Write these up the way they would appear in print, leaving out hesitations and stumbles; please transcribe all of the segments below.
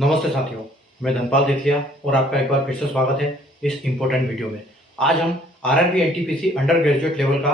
नमस्ते साथियों, मैं धनपाल देखिया और आपका एक बार फिर से स्वागत है इस इम्पोर्टेंट वीडियो में। आज हम RRB NTPC under graduate level का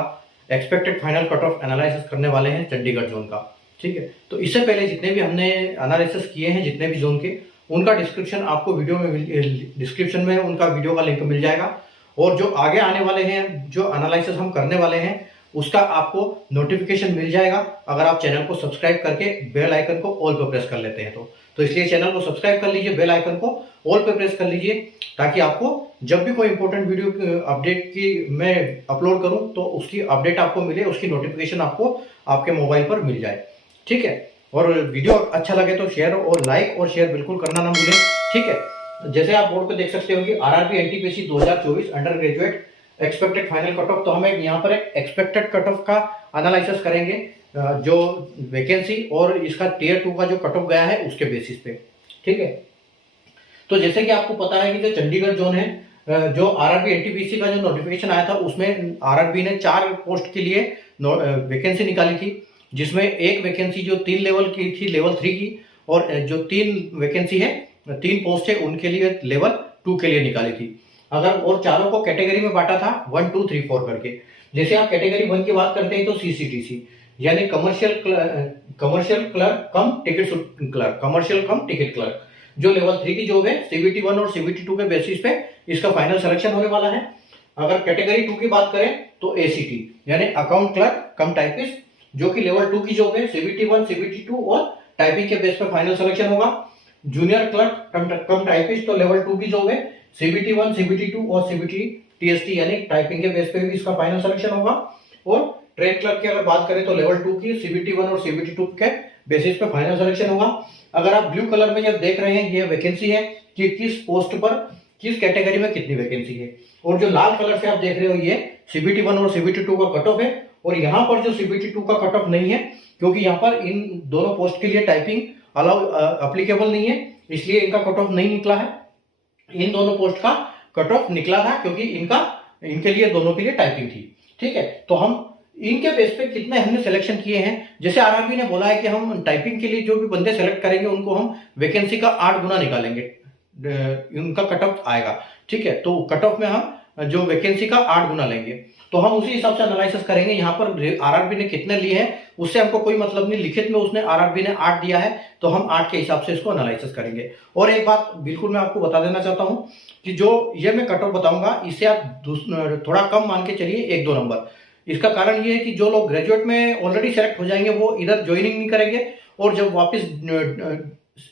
expected final cut off analysis करने वाले हैं चंडीगढ़ जोन का। ठीक है, तो इससे पहले जितने भी हमने एनालिसिस किए हैं जितने भी जोन के, उनका डिस्क्रिप्शन आपको वीडियो में डिस्क्रिप्शन में उनका वीडियो का लिंक मिल जाएगा। और जो आगे आने वाले हैं, जो एनालिसिस हम करने वाले हैं, उसका आपको नोटिफिकेशन मिल जाएगा अगर आप चैनल को सब्सक्राइब करके बेल आइकन को ऑल पर प्रेस कर लेते हैं तो इसलिए चैनल को सब्सक्राइब कर लीजिए, बेल आइकन को ऑल पे प्रेस कर लीजिए, ताकि आपको जब भी कोई इंपॉर्टेंट वीडियो अपडेट की मैं अपलोड करूं तो उसकी अपडेट आपको मिले, उसकी नोटिफिकेशन आपको आपके मोबाइल पर मिल जाए। ठीक है, और वीडियो अच्छा लगे तो शेयर और लाइक और शेयर बिल्कुल करना ना भूलें। ठीक है, जैसे आप बोर्ड पे देख सकते हो कि RRB NTPC 2024 under graduate expected final cut of, तो हम यहाँ पर एक एक्सपेक्टेड कट ऑफ का एनालिसिस करेंगे जो वैकेंसी और इसका टियर 2 का जो कट ऑफ गया है उसके बेसिस पे। ठीक है, तो जैसे कि आपको पता है कि जो चंडीगढ़ जोन है, जो आरआरबी एनटीपीसी का जो नोटिफिकेशन आया था उसमें आरआरबी ने 4 पोस्ट के लिए वैकेंसी निकाली थी, जिसमें एक वैकेंसी जो 3 लेवल की थी, लेवल 3 की, और जो 3 वैकेंसी है, 3 पोस्ट है, उनके लिए लेवल 2 के लिए निकाली थी। अगर और चारों को कैटेगरी में बांटा था 1 2 3 4 करके। जैसे आप कैटेगरी 1 की बात करते हैं तो सीसीटीसी यानी कमर्शियल क्लर्क कम टिकट क्लर्क, कमर्शियल कम टिकट क्लर्क, जो लेवल 3 की जॉब है, सीबीटी 1 और सीबीटी 2 के बेसिस पे इसका फाइनल सिलेक्शन होने वाला है। अगर कैटेगरी 2 की बात करें तो एसीटी यानी अकाउंट क्लर्क कम टाइपिस्ट, जो कि लेवल 2 की जॉब है, सीबीटी 1 सीबीटी 2 और टाइपिंग के बेस पर फाइनल सिलेक्शन होगा। जूनियर क्लर्क कम टाइपिस्ट तो लेवल 2 की जॉब है, सीबीटी 1 सीबीटी 2 और सीबीटी टीएसटी यानी टाइपिंग के बेस पे भी इसका फाइनल सिलेक्शन होगा। और ट्रेड क्लर्क की अगर बात करें तो लेवल 2 की सीबीटी 1 और सीबीटी 2 के बेसिस पे फाइनल सिलेक्शन होगा। अगर आप ब्लू कलर में जब देख रहे हैं, ये वैकेंसी है कि किस पोस्ट पर किस कैटेगरी में कितनी वैकेंसी है, और जो लाल कलर से आप देख रहे हो ये सीबीटी 1 और सीबीटी 2 का कट ऑफ है। और यहाँ पर जो सीबीटी 2 का कट ऑफ नहीं है, क्योंकि यहाँ पर इन दोनों पोस्ट के लिए टाइपिंग अलाउ अप्लीकेबल नहीं है, इसलिए इनका कट ऑफ नहीं निकला है। इन दोनों पोस्ट का कट ऑफ निकला था क्योंकि इनके लिए दोनों के लिए टाइपिंग थी। ठीक है, तो हम इनके बेस पे कितने हमने सिलेक्शन किए हैं। जैसे आरआरबी ने बोला है कि हम टाइपिंग के लिए जो भी बंदे सेलेक्ट करेंगे उनको हम वैकेंसी का 8 गुना निकालेंगे, उनका कट ऑफ आएगा। ठीक है, तो कट ऑफ में हम जो वैकेंसी का 8 गुना लेंगे, तो हम उसी हिसाब से एनालिसिस करेंगे। यहाँ पर आरआरबी ने कितने लिए हैं उससे हमको कोई मतलब नहीं, लिखित में उसने आरआरबी ने 8 दिया है तो हम 8 के हिसाब से इसको एनालिसिस करेंगे। और एक बात बिल्कुल मैं आपको बता देना चाहता हूं कि जो ये मैं कट ऑफ बताऊंगा इससे आप थोड़ा कम मान के चलिए, 1-2 नंबर। इसका कारण ये है कि जो लोग ग्रेजुएट में ऑलरेडी सेलेक्ट हो जाएंगे वो इधर ज्वाइनिंग नहीं करेंगे, और जब वापस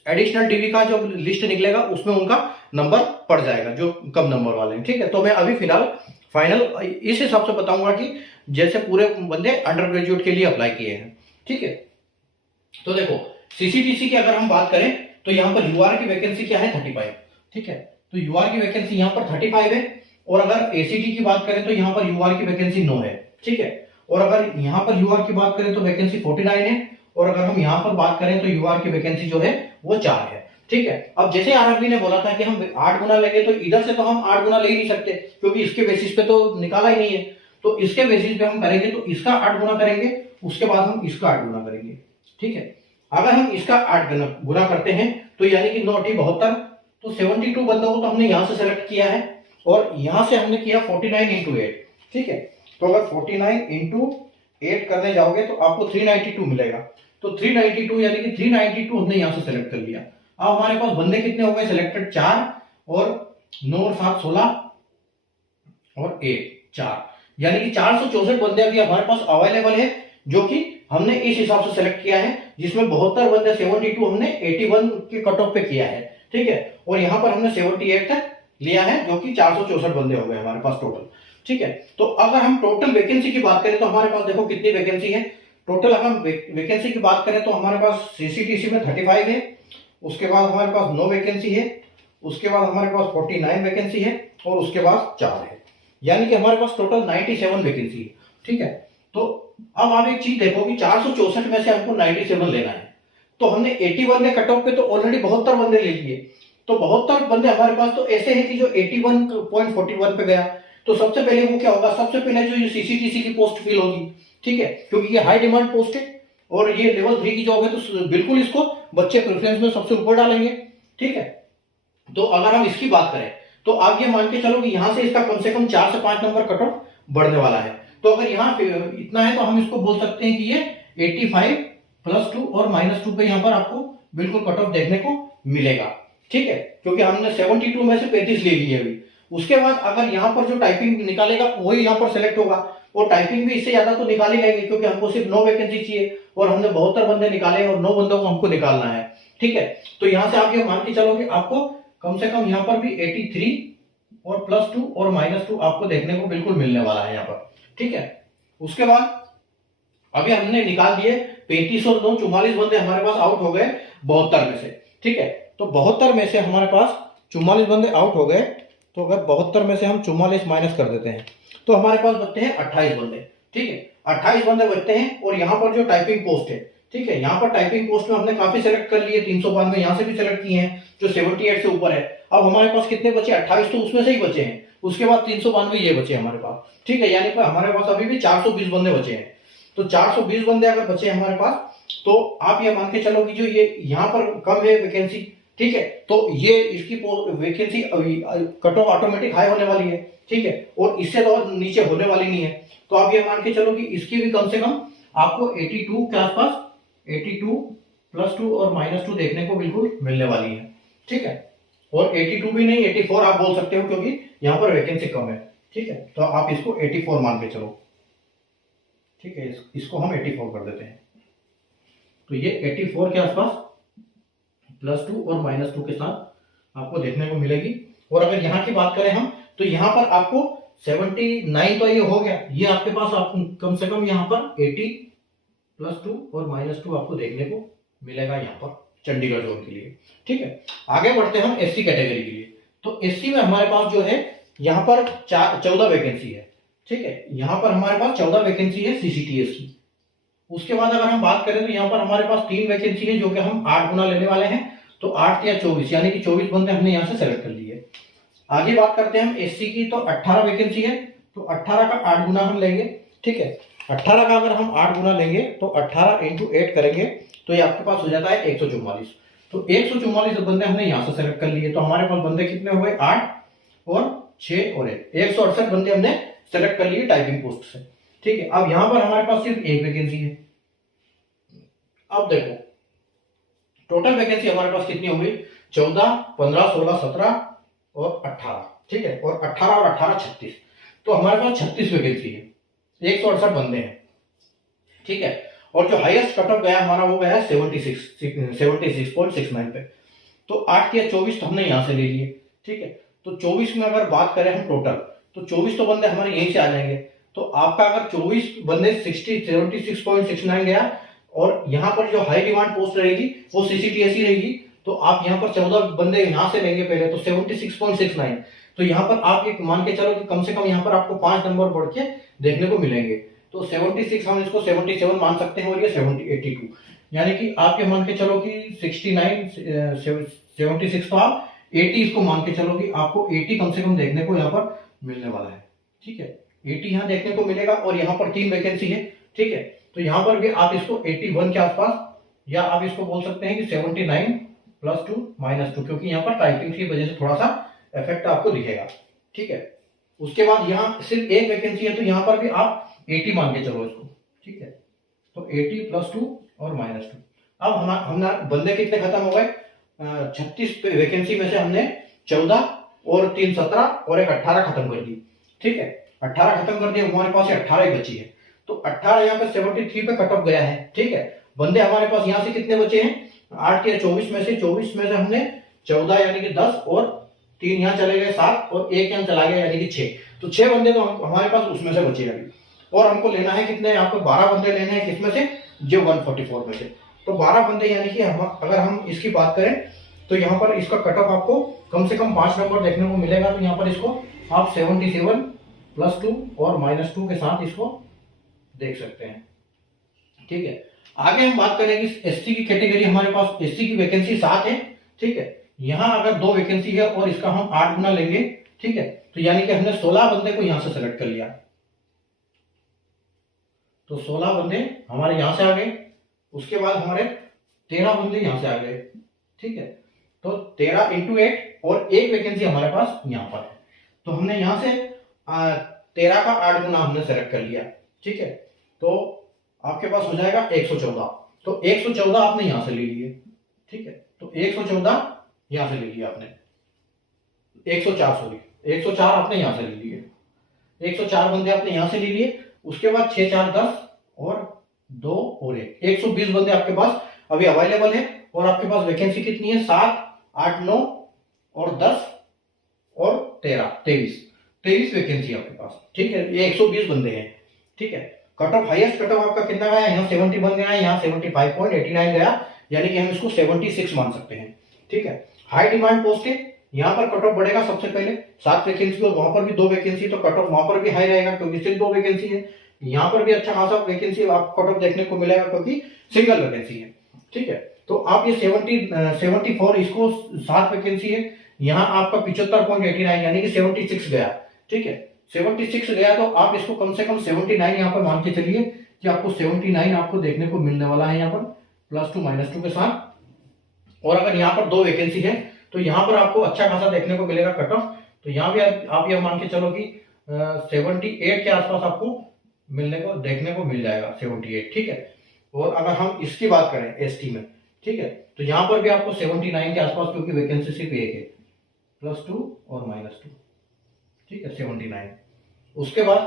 एडिशनल डीवी का जो लिस्ट निकलेगा उसमें उनका नंबर पड़ जाएगा जो कम नंबर वाले हैं। ठीक है, तो मैं अभी फिलहाल फाइनल इस हिसाब से बताऊंगा कि जैसे पूरे बंदे अंडर ग्रेजुएट के लिए अप्लाई किए हैं। ठीक है, तो देखो सीसीटीसी की अगर हम बात करें तो यहाँ पर यूआर की वैकेंसी क्या है 35। ठीक है, तो यूआर की वैकेंसी यहाँ पर 35 है। और अगर एसीटी की बात करें तो यहाँ पर यूआर की वैकेंसी 9 है। ठीक है, और अगर यहाँ पर यूआर की बात करें तो वैकेंसी 49 है। और अगर हम यहाँ पर बात करें तो यूआर की वैकेंसी जो है वो 4 है। ठीक है, अब जैसे आरआरबी ने बोला था कि हम 8 गुना लेंगे, तो इधर से तो हम 8 गुना ले ही नहीं सकते क्योंकि इसके बेसिस पे तो निकाला ही नहीं है। तो इसके बेसिस पे हम करेंगे तो इसका 8 गुना करेंगे, उसके बाद हम इसका 8 गुना करेंगे। ठीक है, अगर हम इसका 8 गुना करते हैं तो यानी कि 9 × 72, तो 72 बंदों को तो हमने यहां से सेलेक्ट किया है, और यहां से हमने किया 49 × 8। ठीक है, तो अगर 49 × 8 करने जाओगे तो आपको 392 मिलेगा। तो 392 यानी कि 392 हमने यहां से सेलेक्ट कर लिया। अब हमारे पास बंदे कितने हो गए सिलेक्टेड, 4, और 9 और 7 16 और 1 4, यानी कि 464 बंदे अभी हमारे पास अवेलेबल है, जो कि हमने इस हिसाब से सेलेक्ट किया है, जिसमें 72 बंदे 72 हमने 81 के कट ऑफ पे किया है। ठीक है, और यहाँ पर हमने 78 तक लिया है, जो कि 464 बंदे हो गए हमारे पास टोटल। ठीक है, तो अगर हम टोटल वैकेंसी की बात करें तो हमारे पास देखो कितनी वैकेंसी है टोटल। अगर हम वैकेंसी की बात करें तो हमारे पास सीसीटीसी में 35 है, उसके बाद हमारे पास 9 वैकेंसी है, उसके बाद हमारे पास 49 वैकेंसी है, और उसके बाद 4 है, यानी कि हमारे पास टोटल 97 वैकेंसी है। ठीक है, तो अब आप एक चीज देखो कि 464 में से हमको 97 लेना है, तो हमने 81 के कट ऑफ पे तो ऑलरेडी 72 बंदे ले लिए। तो 72 बंदे हमारे पास तो ऐसे हैं कि जो 81.41 पे गया, तो सबसे पहले वो क्या होगा, सबसे पहले जो सीसीटीसी की पोस्ट फिल होगी। ठीक है, क्योंकि ये हाई डिमांड पोस्ट है और ये लेवल 3 की जॉब है, तो बिल्कुल इसको बच्चे प्रेफरेंस में सबसे ऊपर डालेंगे। ठीक है। तो अगर हम इसकी बात करें तो आप ये मान के चलो कि यहां से इसका कम से कम 4 से 5 नंबर कट ऑफ बढ़ने वाला है। तो अगर यहाँ इतना है तो हम इसको बोल सकते हैं कि ये 85 +2 और -2 पे यहाँ पर आपको बिल्कुल कट ऑफ देखने को मिलेगा, ठीक है, क्योंकि हमने 72 में से 35 ले ली है अभी। उसके बाद अगर यहाँ पर जो टाइपिंग निकालेगा वही यहाँ पर सेलेक्ट होगा, और टाइपिंग भी इससे ज्यादा तो निकाल ही लेंगे क्योंकि हमको सिर्फ 9 वैकेंसी चाहिए और हमने 72 बंदे निकाले और 9 बंदों को हमको निकालना है, ठीक है। तो यहां से आप ये मान के चलो कि आपको कम से कम यहाँ पर भी 83 और +2 और -2 आपको देखने को बिल्कुल मिलने वाला है यहाँ पर, ठीक है। उसके बाद अभी हमने निकाल दिए 35 और 9 44 बंदे हमारे पास आउट हो गए 72 में से, ठीक है। तो 72 में से हमारे पास 44 बंदे आउट हो गए, तो अगर 72 में से हम 44 माइनस कर देते हैं तो हमारे पास बचते हैं 28 बंदे, ठीक है। 28 बंदे बचते हैं और यहाँ पर जो टाइपिंग पोस्ट है, ठीक है, यहाँ पर टाइपिंग पोस्ट में हमने काफी सेलेक्ट कर लिए, 392 यहाँ से भी सेलेक्ट किए हैं जो 78 से ऊपर है। अब हमारे पास कितने बचे? 28 तो उसमें से ही बचे हैं, उसके बाद 392 ये बचे हमारे पास, ठीक है। यानी कि हमारे पास अभी भी 420 बंदे बचे हैं। तो 420 बंदे अगर बचे हमारे पास तो आप ये मान के चलो कि जो ये यहाँ पर कम है वैकेंसी, ठीक है, तो ये इसकी vacancy cut off automatic high होने वाली है, ठीक है, और इससे तो नीचे होने वाली नहीं है। तो आप ये मान के चलो कि इसकी भी कम से कम आपको 82 के आसपास, 82 +2 और -2 देखने को बिल्कुल मिलने वाली है, ठीक है। और 82 भी नहीं 84 आप बोल सकते हो क्योंकि यहाँ पर वैकेंसी कम है, ठीक है। तो आप इसको 84 मान के चलो, ठीक है, इसको हम 84 कर देते हैं। तो ये 84 के आसपास +2 और -2 के साथ आपको देखने को मिलेगी। और अगर यहाँ की बात करें हम तो यहाँ पर आपको 79 तो ये हो गया, ये आपके पास आपको कम से कम यहाँ पर 80 +2 और -2 आपको देखने को मिलेगा यहाँ पर चंडीगढ़ जोन के लिए, ठीक है। आगे बढ़ते हैं हम एससी कैटेगरी के लिए। तो एससी में हमारे पास जो है यहाँ पर 14 वैकेंसी है, ठीक है, यहाँ पर हमारे पास 14 वैकेंसी है सीसीटीएस की। उसके बाद अगर हम बात करें तो यहाँ पर हमारे पास 3 वैकेंसी है जो कि हम 8 गुना लेने वाले हैं, तो 8 या 24 यानी कि 24 बंदे हमने यहाँ से सेलेक्ट कर लिए। आगे बात करते हैं हम एससी की, तो 18 वैकेंसी है, तो 18 का 8 गुना हम लेंगे, ठीक है। 18 का अगर हम 8 गुना लेंगे तो 18 × 8 करेंगे तो ये आपके पास हो जाता है 144। तो 144 बंदे हमने यहाँ से सेलेक्ट कर लिए, तो हमारे पास बंदे कितने हुए? 8 और 6 और 1, 168 बंदे हमने सेलेक्ट कर लिए टाइपिंग पोस्ट से, ठीक है। अब यहाँ पर हमारे पास सिर्फ एक वैकेंसी है। अब देखो टोटल वैकेंसी हमारे पास कितनी हो गई? 14, 15, 16, 17 और 18, ठीक है, और 18 और 18 36, तो हमारे पास 36 वैकेंसी है, 168 बंदे हैं, ठीक है। और जो हाईएस्ट कट ऑफ गया हमारा वो गया 76.69 पे। तो 8 या 24 तो हमने यहां से ले लिए, ठीक है। तो 24 में अगर बात करें हम टोटल, तो 24 तो बंदे हमारे यहीं से आ जाएंगे। तो आपका अगर 24 बंदे 76.69 गया और यहाँ पर जो हाई डिमांड पोस्ट रहेगी वो सीसीटीएस ही रहेगी, तो आप यहाँ पर 14 बंदे यहाँ से लेंगे पहले, तो 76.69। तो यहाँ पर आप एक मान के चलो कि कम से कम यहाँ पर आपको 5 नंबर बढ़ के देखने को मिलेंगे। तो 76 हम इसको 77 मान सकते हैं और ये 82, यानी कि आप ये मान के चलो कि 69 76 तो आप 80 इसको मान के चलो कि आपको 80 कम से कम देखने को यहाँ पर मिलने वाला है, ठीक है। 80 यहाँ देखने को मिलेगा और यहाँ पर 3 वैकेंसी है, ठीक है। तो यहाँ पर भी आप इसको 81 के आसपास, या आप इसको बोल सकते हैं कि 79 +2 -2, क्योंकि यहाँ पर टाइपिंग की वजह से थोड़ा सा इफेक्ट आपको दिखेगा, ठीक है। उसके बाद यहाँ सिर्फ एक वैकेंसी है, तो यहाँ पर भी आप 80 मान के चलो इसको, ठीक है। तो 80 +2 और -2। अब हमने बंदे कितने खत्म हो गए? 36 वैकेंसी में से हमने 14 और 3 17 और एक 18 खत्म कर दी, ठीक है। 18 खत्म कर दिए, हमारे पास 18 ही बची है। तो 18 यहाँ पे 73 पे कट ऑफ गया है, ठीक है। बंदे हमारे पास यहाँ से कितने बचे हैं? 8 या 24 में से, 24 में से हमने 14 यानी कि 10 और 3 यहाँ चले गए 7 और 1 यहाँ चला गया यानी कि 6। तो 6 बंदे तो हमारे पास उसमें से बचे अभी, और हमको लेना है कितने? आपको 12 बंदे लेने हैं, किसमें से? जो 144 में से। तो 12 बंदे यानी कि अगर हम इसकी बात करें तो यहाँ पर इसका कट ऑफ आपको कम से कम 5 नंबर देखने को मिलेगा। तो यहाँ पर इसको आप 77 +2 और -2 के साथ इसको देख सकते हैं, ठीक है। आगे हम बात करेंगे एससी की कैटेगरी। हमारे पास एससी की वैकेंसी 7 है, ठीक है। यहाँ अगर 2 वैकेंसी है और इसका हम 8 गुना लेंगे, ठीक है, तो यानी कि हमने 16 बंदे को यहां से सेलेक्ट कर लिया। तो 16 बंदे हमारे यहां से आ गए, उसके बाद हमारे 13 बंदे यहां से आ गए, ठीक है। तो 13 इंटू 8 और एक वैकेंसी हमारे पास यहाँ पर है। तो हमने यहाँ से 13 का 8 गुना हमने सेलेक्ट कर लिया, ठीक है। तो आपके पास हो जाएगा 114। तो 114 आपने यहां से ले लिए, ठीक है। तो 114 यहां से ले लिया आपने, 104 सॉरी 104 आपने यहां से ले लिए, 104 बंदे आपने यहां से ले लिए। उसके बाद 6 4 10 और 2 और 1 120 बंदे आपके पास अभी अवेलेबल है। और आपके पास वैकेंसी कितनी है? 7 8 9 और 10 और 13 23 वैकेंसी आपके पास, ठीक है। ये 120 बंदे हैं, ठीक है। Cut off highest cut off आपका कितना गया? यहाँ 70 बन गया, यहाँ 75.89 गया, यानी कि हम इसको 76 मान सकते हैं, ठीक है। हाई डिमांड पोस्ट है, यहाँ पर कट ऑफ बढ़ेगा। सबसे पहले 7 वैकेंसी और वहां पर भी 2 वैकेंसी, तो कट ऑफ वहां पर भी हाई रहेगा क्योंकि सिर्फ 2 वैकेंसी है। यहाँ पर भी अच्छा खासा वैकेंसी आपको कट ऑफ देखने को मिलेगा क्योंकि सिंगल वैकेंसी है, ठीक है। तो आप ये 74 इसको 7 वैकेंसी है, यहाँ आपका 75.89 यानी कि 76 गया, ठीक है। 76 गया तो आप इसको कम से कम 79 यहाँ पर मान के चलिए कि आपको 79 आपको देखने को मिलने वाला है यहाँ पर +2 -2 के साथ। और अगर यहाँ पर 2 वैकेंसी है तो यहाँ पर आपको अच्छा खासा देखने को मिलेगा कट ऑफ। तो यहाँ भी आप यह मान के चलो कि 78 के आसपास आपको मिलने को देखने को मिल जाएगा, 78, ठीक है। और अगर हम इसकी बात करें एसटी में, ठीक है, तो यहाँ पर भी आपको 79 के आसपास, क्योंकि वैकेंसी सिर्फ एक है, +2 और -2, ठीक है, 79। उसके बाद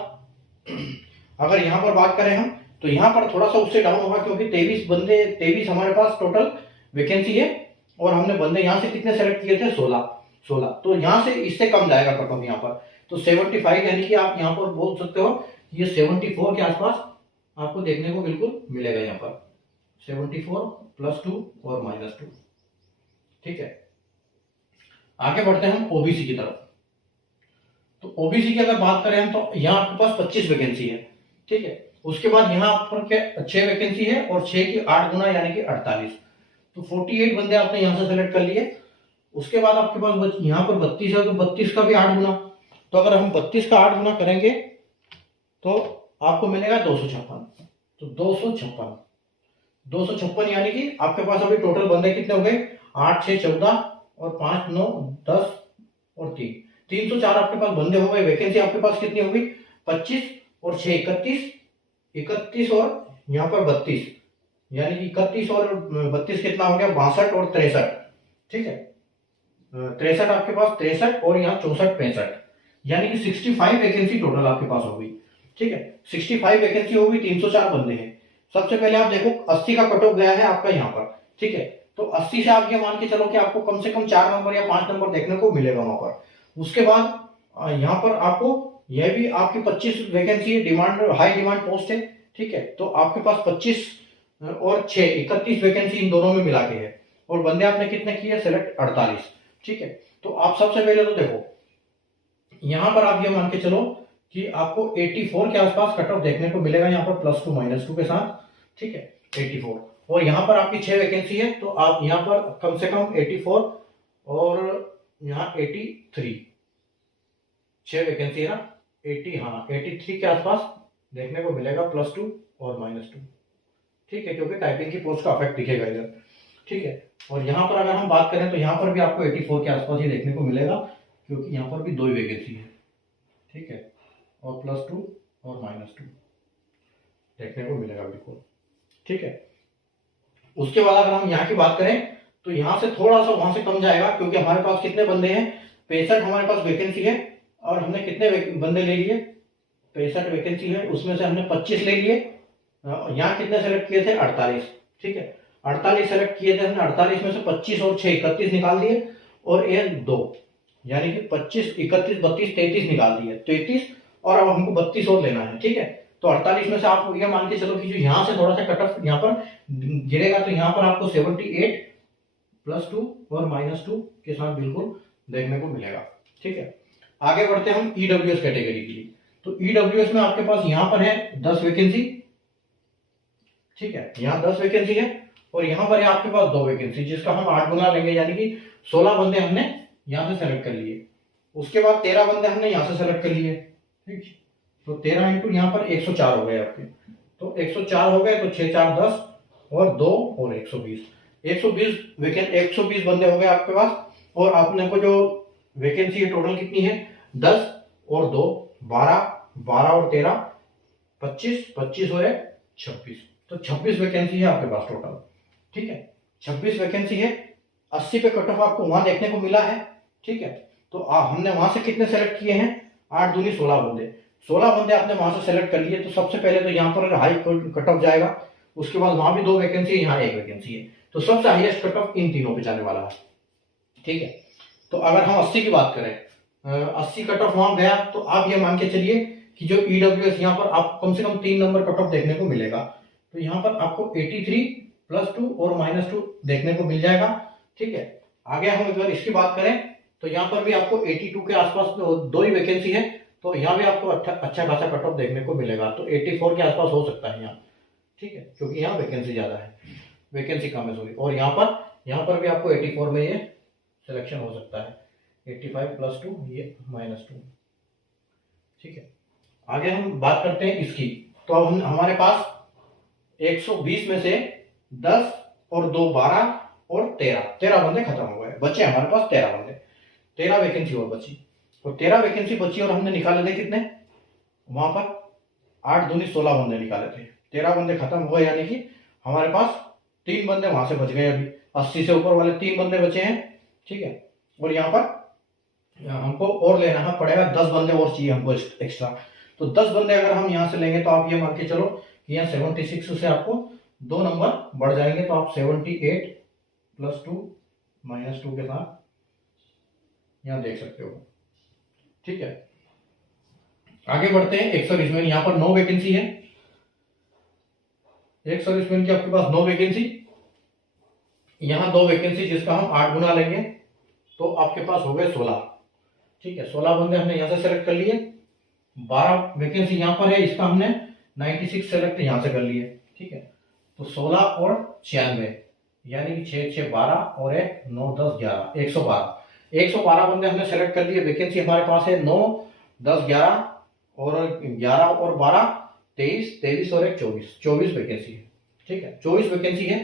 अगर यहाँ पर बात करें हम तो यहाँ पर थोड़ा सा उससे डाउन होगा क्योंकि 23 हमारे पास टोटल वैकेंसी है और हमने बंदे यहाँ से कितने सेलेक्ट किए थे? 16। तो यहाँ से इससे कम जाएगा कट ऑफ यहाँ पर। तो 75 यानी कि आप यहाँ पर बोल सकते हो ये 74 के आसपास आपको देखने को बिल्कुल मिलेगा यहाँ पर, 74 +2 और -2, ठीक है। आगे बढ़ते हैं हम ओबीसी की तरफ। तो ओबीसी की अगर बात करें हम तो यहाँ आपके पास 25 वैकेंसी है, ठीक है। उसके बाद यहाँ पर 6 वैकेंसी है और 6 की 8 गुना यानी कि 48। तो 48 बंदे आपने यहाँ से सेलेक्ट कर लिए। उसके बाद आपके पास यहाँ पर 32 है, तो 32 का भी 8 गुना। तो अगर हम 32 का 8 गुना करेंगे तो आपको मिलेगा 256। तो 256 यानी कि आपके पास अभी टोटल बंदे कितने हो गए? 8 6 14 और 5 9 10 और 3 304 आपके पास बंदे हो गए। वैकेंसी आपके पास कितनी होगी? 25 और 6 31 और यहाँ पर 32, यानी कि 31 और 32 कितना हो गया? 62 और 63, ठीक है। 63 आपके पास, 63 और यहाँ 64 65, यानी कि 65 वैकेंसी टोटल आपके पास होगी, ठीक है। 65 वैकेंसी होगी, 304 बंदे हैं। सबसे पहले आप देखो 80 का कट ऑफ गया है आपका यहाँ पर, ठीक है। तो 80 से आप ये मान के चलो कि आपको कम से कम 4 नंबर या 5 नंबर देखने को मिलेगा वहां पर। उसके बाद यहाँ पर आपको यह भी आपकी 25 वैकेंसी है, डिमांड हाई डिमांड पोस्ट है, ठीक है। तो आपके पास 25 और 6 31 वैकेंसी इन दोनों में मिला के है। और बंदे आपने कितने किए सेलेक्ट? 48, ठीक है। तो आप सबसे पहले तो देखो यहाँ पर आप ये मान के चलो कि आपको 84 के आसपास कट ऑफ देखने को मिलेगा यहाँ पर +2 -2 के साथ, ठीक है, 84। और यहाँ पर आपकी 6 वैकेंसी है तो आप यहाँ पर कम से कम 84 और यहाँ 83, 6 वैकेंसी है ना, 83 के आसपास देखने को मिलेगा +2 और -2, ठीक है, क्योंकि टाइपिंग की पोस्ट का अफेक्ट दिखेगा इधर, ठीक है। और यहाँ पर अगर हम बात करें तो यहाँ पर भी आपको 84 के आसपास ही देखने को मिलेगा क्योंकि यहाँ पर भी 2 वैकेंसी है, ठीक है, और +2 और -2 देखने को मिलेगा बिल्कुल, ठीक है। उसके बाद अगर हम यहाँ की बात करें तो यहाँ से थोड़ा सा वहां से कम जाएगा क्योंकि हमारे पास कितने बंदे हैं? 65 हमारे पास वैकेंसी है और हमने कितने बंदे ले लिए? 65 वैकेंसी है, उसमें से हमने 25 ले लिए। यहाँ कितने सेलेक्ट किए थे? 48, ठीक है, 48 सेलेक्ट किए थे हमने। 48 में से 25 और 6 31 निकाल दिए और ये 2, यानी कि 25 31 32 33 निकाल दिए, 33, और अब हमको 32 और लेना है, ठीक है। तो 48 में से आप ये मान के चलो कि जो यहाँ से थोड़ा सा कट ऑफ यहाँ पर गिरेगा तो यहाँ पर आपको 78 +2 और -2 के साथ बिल्कुल देखने को मिलेगा, ठीक है। आगे बढ़ते हैं हम ईडब्ल्यूएस कैटेगरी के लिए। तो ईडब्ल्यूएस में आपके पास यहाँ पर है 10 वैकेंसी, ठीक है, यहाँ 10 वैकेंसी है और यहाँ पर है आपके पास 2 वैकेंसी, जिसका हम 8 गुना लेंगे, यानी कि 16 बंदे हमने यहाँ से सेलेक्ट कर लिए। उसके बाद 13 बंदे हमने यहाँ से सेलेक्ट कर लिए, ठीक, तो 13 इंटू यहाँ पर 104 हो गए आपके। तो 104 हो गए तो 6 4 10 और 2 और 120, 120 बंदे हो गए आपके पास, और आपने को जो वैकेंसी है टोटल कितनी है, 10 और 2 12, 12 और 13 25, 25 और 1 26, तो 26 वैकेंसी है आपके पास टोटल। ठीक है, 26 वैकेंसी है। 80 पे कट ऑफ आपको वहां देखने को मिला है। ठीक है, तो हमने वहां से कितने सेलेक्ट किए हैं, 8 दूनी 16 बंदे। 16 बंदे आपने वहां से सेलेक्ट कर लिए, तो सबसे पहले तो यहाँ पर हाई कट ऑफ जाएगा। उसके बाद वहां भी 2 वैकेंसी है, यहाँ 1 वैकेंसी है, तो सबसे हाईएस्ट कट ऑफ इन तीनों पे जाने वाला है। ठीक है, तो अगर हम 80 की बात करें, 80 कट ऑफ वहां गया, तो आप ये मान के चलिए कि जो ईडब्ल्यूएस यहाँ पर आपको कम से कम 3 नंबर कट ऑफ देखने को मिलेगा। तो यहाँ पर आपको 83 +2 और -2 देखने को मिल जाएगा। ठीक है, आगे हम अगर इसकी बात करें तो यहाँ पर भी आपको 82 के आसपास 2 ही वैकेंसी है, तो यहाँ भी आपको अच्छा खासा कट ऑफ देखने को मिलेगा। तो 84 के आसपास हो सकता है यहाँ। ठीक है, क्योंकि यहाँ वैकेंसी ज्यादा है, वैकेंसी कम है सॉरी। और यहाँ पर भी आपको 84 में ये सिलेक्शन हो सकता है, 85 +2 ये -2। ठीक है, आगे हम बात करते हैं इसकी। तो अब हमारे पास 120 में से 10 और 2 12 और 13 बंदे खत्म हो गए, बचे हमारे पास 13 बंदे। 13 वैकेंसी और बची, और 13 वैकेंसी बची और हमने निकाले थे कितने, वहां पर 8 दूनी 16 बंदे निकाले थे। 13 बंदे खत्म हो गए, यानी कि हमारे पास 3 बंदे वहां से बच गए। अभी 80 से ऊपर वाले 3 बंदे बचे हैं। ठीक है, और यहाँ पर हमको और लेना पड़ेगा, 10 बंदे और चाहिए हमको एक्स्ट्रा। तो 10 बंदे अगर हम यहाँ से लेंगे, तो आप ये मान के चलो कि यहाँ 76 से आपको 2 नंबर बढ़ जाएंगे, तो आप 78 +2 -2 के साथ यहाँ देख सकते हो। ठीक है, आगे बढ़ते हैं। एक सर्विसमैन, यहाँ पर 9 वैकेंसी है। एक सर्विसमैन की आपके पास 9 वैकेंसी, यहाँ 2 वैकेंसी जिसका हम 8 गुना लेंगे, तो आपके पास हो गए 16। ठीक है, 16 बंदे हमने यहाँ से सेलेक्ट कर लिए। 12 वैकेंसी यहाँ पर है, इसका हमने 96 सेलेक्ट यहाँ से कर लिए। ठीक है, तो 16 और 96 यानी कि 6 6 12 और 1 9 10 11 112 बंदे हमने सेलेक्ट कर लिए। वैकेंसी हमारे पास है 9 10 11 और 12 23 और 1 24 वैकेंसी है। ठीक है, 24 वैकेंसी है।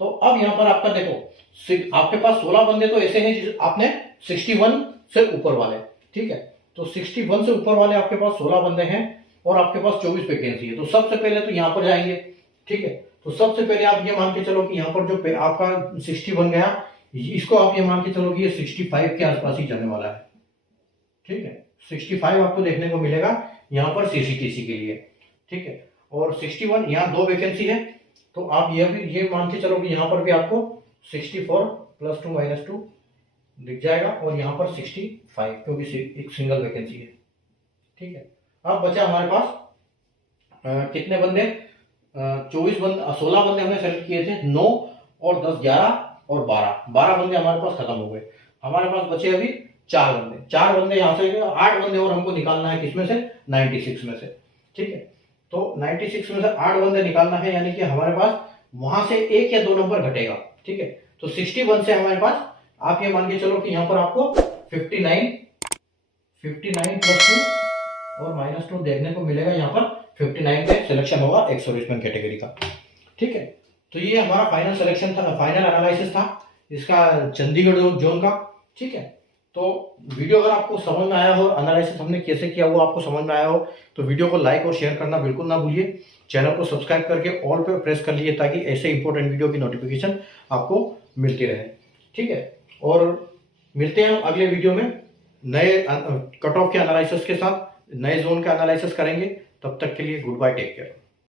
तो अब यहाँ पर आपका देखो, आपके पास 16 बंदे तो ऐसे हैं आपने 61 से ऊपर वाले। ठीक है, तो 61 से ऊपर वाले आपके पास 16 बंदे हैं, और आपके पास 24 वैकेंसी है। तो सबसे पहले तो यहाँ पर जाएंगे। ठीक है, तो सबसे पहले आप ये मान के चलो कि यहाँ पर जो आपका 60 बन गया, इसको आप ये मान के चलो कि ये 65 के आसपास ही जाने वाला है। ठीक है, 65 आपको देखने को मिलेगा यहाँ पर सीसीटीसी के लिए। ठीक है, और 61 यहाँ 2 वैकेंसी है, तो आप ये मान के चलो कि यहाँ पर भी आपको 64 +2 -2 दिख जाएगा, और यहाँ पर 65 क्योंकि एक सिंगल वैकेंसी है। ठीक है, अब बचा हमारे पास कितने बंदे, 16 बंदे हमने सेलेक्ट किए थे। 9 और 10 11 और 12 बंदे हमारे पास खत्म हो गए। हमारे पास बचे अभी 4 बंदे यहाँ से 8 बंदे और हमको निकालना है, किसमें से, 96 में से। ठीक है, तो 96 में से 8 बंदे निकालना है, यानी कि हमारे पास वहां से 1 या 2 नंबर घटेगा। ठीक है, तो 61 से हमारे पास आप ये मान के चलो कि यहाँ पर आपको 59 +2 और -2 देखने को मिलेगा। यहाँ पर 59 पे सिलेक्शन होगा एक सर्विसमैन कैटेगरी का। ठीक है, तो ये हमारा फाइनल सिलेक्शन था, फाइनल एनालिसिस था इसका चंडीगढ़ जोन का। ठीक है, तो वीडियो अगर आपको समझ में आया हो, एनालिसिस हमने कैसे किया वो आपको समझ में आया हो, तो वीडियो को लाइक और शेयर करना बिल्कुल ना भूलिए। चैनल को सब्सक्राइब करके ऑल पे प्रेस कर लीजिए, ताकि ऐसे इंपॉर्टेंट वीडियो की नोटिफिकेशन आपको मिलती रहे। ठीक है, और मिलते हैं अगले वीडियो में नए कट ऑफ के एनालिसिस के साथ, नए जोन का एनालिसिस करेंगे। तब तक के लिए गुड बाय, टेक केयर।